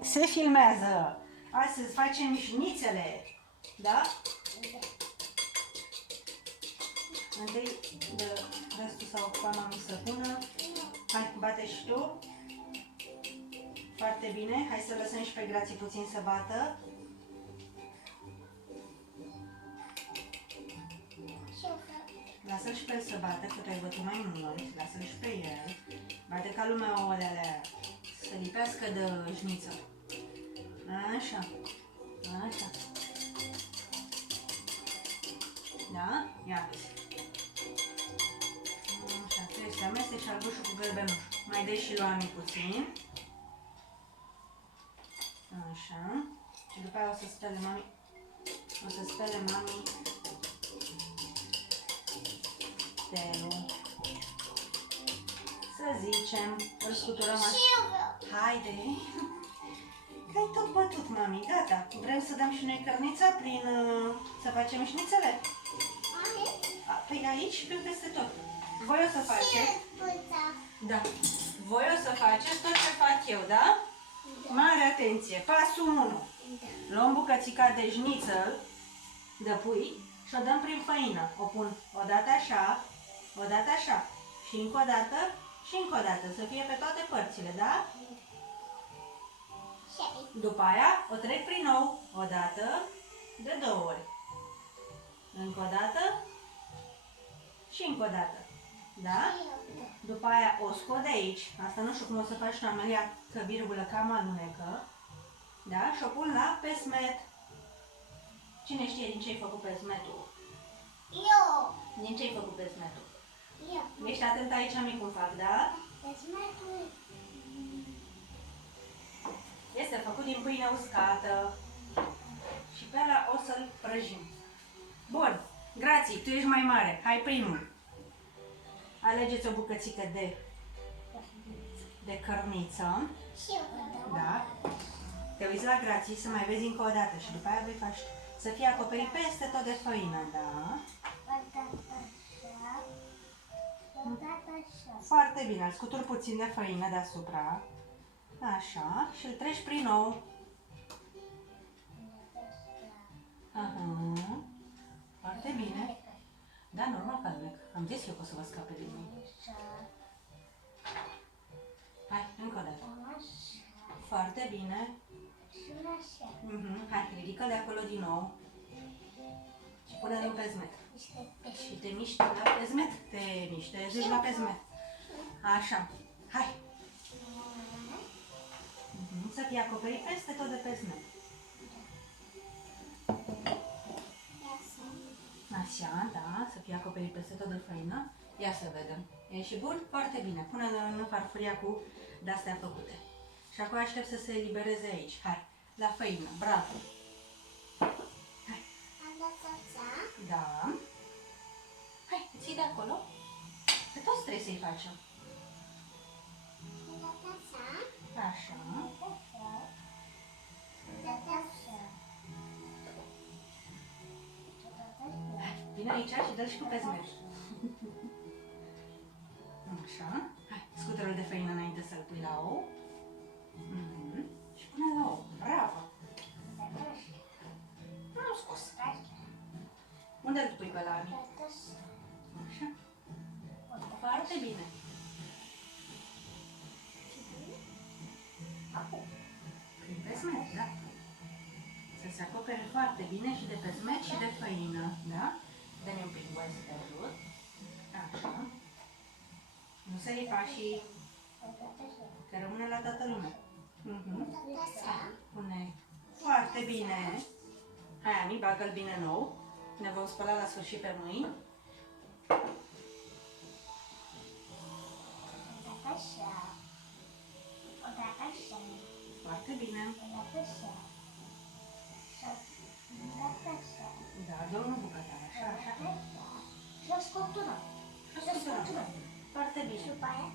Se filmează. Astăzi facem șnițele. Da? Întâi de restul s-a ocupat mami să pună. Hai, bate și tu. Foarte bine. Hai să lăsăm și pe Grații puțin să bată. Lasă-l și pe el să bată, că tu ai bătut mai mult. Lasă-l și pe el. Bate ca lumea ouăle alea. Să lipească de șniță. Așa. Așa. Da? Ia vezi. Așa, trebuie să amesteci albușul cu gălbenuș. Mai dai și lui Ami puțin. Așa. Și după aia o să spele mami. O să spele mami telul. Să zicem, îl scuturăm așa. Haide! Că ai tot bătut, mami, gata. Vrem să dăm și noi cărnița prin... să facem șnițele? Păi aici, pe peste tot. Voi o să faceți? Da. Voi o să faceți tot ce fac eu, da? Mare atenție! Pasul 1. Luăm bucățica de șnițel de pui și o dăm prin făină. O pun o dată așa, o dată așa și încă o dată și încă o dată. Să fie pe toate părțile, da? După aia o trec prin ou o dată, de 2 ori. Încă o dată și încă o dată. Da? După aia o scot de aici. Asta nu știu cum o să faci în Amelia, că virgulă cam alunecă. Da? Și o pun la pesmet. Cine știe din ce ai făcut pesmetul? Eu. Din ce ai făcut pesmetul? Eu. Ești atent aici, ami, cum fac, da? Pesmetul. Este făcut din pâine uscată. Și pe ăla o să-l prăjim. Bun. Grații, tu ești mai mare. Hai primul. Alegeți o bucățică de cărniță. Da. Te uiți la Grații să mai vezi încă o dată și după aia vei face să fie acoperit peste tot de făină, da? Foarte bine, îl scuturi puțin de făină deasupra. Așa, și îl treci prin ou. Aha. Foarte bine. Da, normal că albec. Am zis eu că o să vă scape din mine. Hai, încă o dată. Foarte bine. Hai, ridică de acolo din nou. Și pune-l în pesmet. Și te miști la pesmet? Te miști, te zici la pesmet. Așa. Hai. Să fie acoperit peste tot de pesmet. Așa, da, să fie acoperit peste tot de făină. Ia să vedem. E și bun? Foarte bine. Pune-l în farfuria cu de-astea făcute. Și acum aștept să se elibereze aici. Hai, la făină. Bravo! Hai. Da. Hai, ții de acolo. Pe toți trebuie să-i facem. Așa. Vine aici și dă și cu pesmet. Așa. Hai, scutură-l de făină înainte să-l pui la ou. Și pune la ou. Bravo! Nu scos. Unde îl pui pe la Ami? Așa. Foarte bine. Prin pesmet, da? Să se acopere foarte bine și de pesmet și de făină, da? Dă-mi un pic voie să te ajut. Așa. Nu se ripa și că rămâne la toată lumea. Pune foarte bine. Hai, Ami, bagă-l bine nou. Ne vom spăla la sfârșit pe mâini. Foarte bine. Da, domnul bucătar, așa, așa. Și o scotură. Foarte bine. Și după aia,